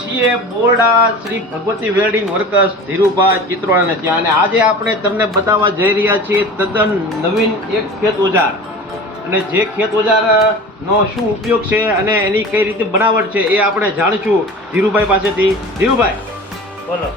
છીએ Borda Shri Bhagwati welding workers Dhirubhai Chitroda ત્યાં, અને આજે આપણે તમને બતાવવા જઈ રહ્યા છીએ તદ્દન નવીન એક ખેત ઓજાર, અને જે ખેત ઓજારનો શું ઉપયોગ છે અને એની કઈ રીતે બનાવટ છે એ આપણે જાણીશું ધીરુભાઈ પાસેથી. ધીરુભાઈ, બોલો.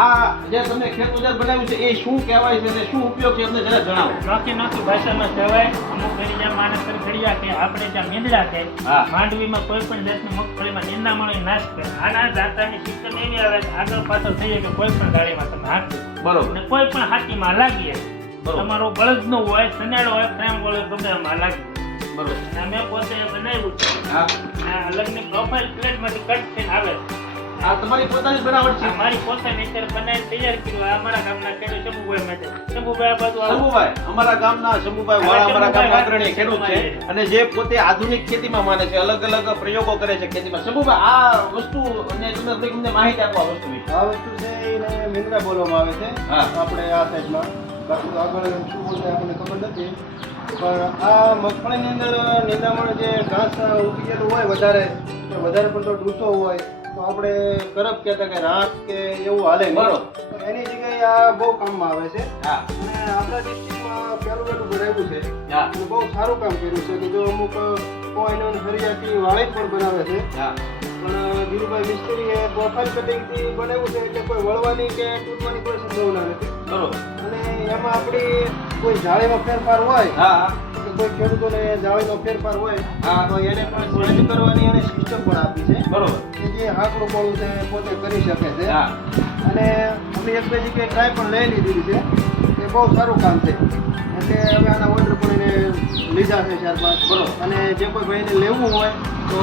આ જે તમે ખેત ઓજાર બનાવ્યું છે એ શું કહેવાય છે અને શું ઉપયોગ છે અમને જરા જણાવો. નોખી ભાષામાં કહેવાય. અમુક ઘડી જ્યાં માણસ ખડીયા કે આપણે જ્યાં મીંદડા કે હા. માંડવીમાં કોઈ પણ જાતની મગફળીમાં નિંદામણો નાશ કરે. આના દાંતાની સિસ્ટમ એવી આવે કે આગળ પાછળ થઈ જાય કે કોઈ પણ ગાડીમાં તમે હાથ દો. બરોબર. અને કોઈ પણ હાથીમાં લાગીએ. તમારો બળદનો હોય, સનેડો હોય, ફ્રેમ હોય, ગમે એમાં લાગી. બરોબર. અને અમે પોતે બનાવ્યું છે. હા. આ અલગની પ્રોફાઇલ પ્લેટમાંથી કટ થઈને આવે છે. આ તમારી પોતાની બનાવટ છે? મારી પોતાની અત્યારે બનાવી તૈયાર કર્યું. અમારા ગામના ખેડૂત શંભુભાઈ માટે. શંભુભાઈ આ બાજુ આવો. શંભુભાઈ, અમારા ગામના શંભુભાઈ વાળા અમારા ગામના અગ્રણી ખેડૂત છે અને જે પોતે આધુનિક ખેતીમાં માને છે, અલગ અલગ પ્રયોગો કરે છે ખેતીમાં. શંભુભાઈ, આ વસ્તુ અને તમે અમને માહિતી આપો આ વસ્તુ વિશે. આ વસ્તુ છે એને મીંદડા બોલવામાં આવે છે. હા. આપણે આ સાઈડમાં બાકી આગળ શું બોલશે આપણને ખબર નથી, પણ આ મગફળીની અંદર નિંદામણ જે ઘાસ ઉગી ગયેલું હોય વધારે પડતો ડૂસો હોય તો આપણે કરપ કહેતા કે રાત કે એવું હાલે નહીં. બરોબર. તો એની જગ્યાએ આ બહુ કામમાં આવે છે. હા. અને આપણા ડિસ્ટ્રિક્ટમાં પહેલું બનાવ્યું છે. હા. અને બહુ સારું કામ કર્યું છે કે જો અમુક કોઈ ફરિયાથી વાળી પણ બનાવે છે. હા. પણ ધીરુભાઈ મિસ્ત્રીએ પ્રોફાઇલ કટિંગથી બનાવ્યું છે એટલે કોઈ વળવાની કે તૂટવાની કોઈ સંભાવના નથી. બરોબર. અને એમાં આપણી કોઈ જાળીમાં ફેરફાર હોય હા. કે કોઈ ખેડૂતોને જાળીનો ફેરફાર હોય હા. તો એને પણ સહેજ કરવાની અને સિસ્ટમ પણ આપી છે બરોબર. કે જે હાકડું મોડું છે એ પોતે કરી શકે છે. હા. અને અમે એક બે જગ્યાએ ટ્રાય પણ લઈ લીધી છે. એ બહુ સારું કામ છે એટલે હવે આના ઓર્ડર પણ એને લીધા છે 4-5. બરોબર. અને જે કોઈ ભાઈને લેવું હોય તો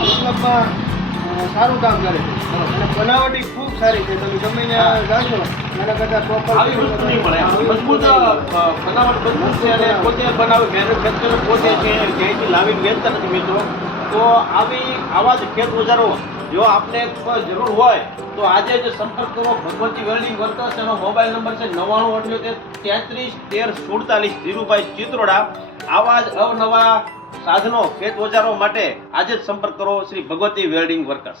મતલબમાં સારું કામ કરે છે. અને બનાવટી ખૂબ સારી છે. તમે ગમે ત્યાં જાશો એના કરતાં પ્રોપર આવી વસ્તુ નહીં મળે. મજબૂત બનાવટ મજબૂત છે અને પોતે બનાવે, મેન્યુફેક્ચર પોતે છે, ક્યાંયથી લાવીને વેચતા નથી મિત્રો. તો આવા જ ખેત ઓજારો જો આપને કોઈ જરૂર હોય તો આજે જ સંપર્ક કરો ભગવતી વેલ્ડિંગ વર્કર્સ. એનો મોબાઈલ નંબર છે 9978331347. ધીરુભાઈ ચિત્રોડા. આવા જ અવનવા સાધનો ખેત ઓજારો માટે આજે જ સંપર્ક કરો શ્રી ભગવતી વેલ્ડિંગ વર્કર્સ.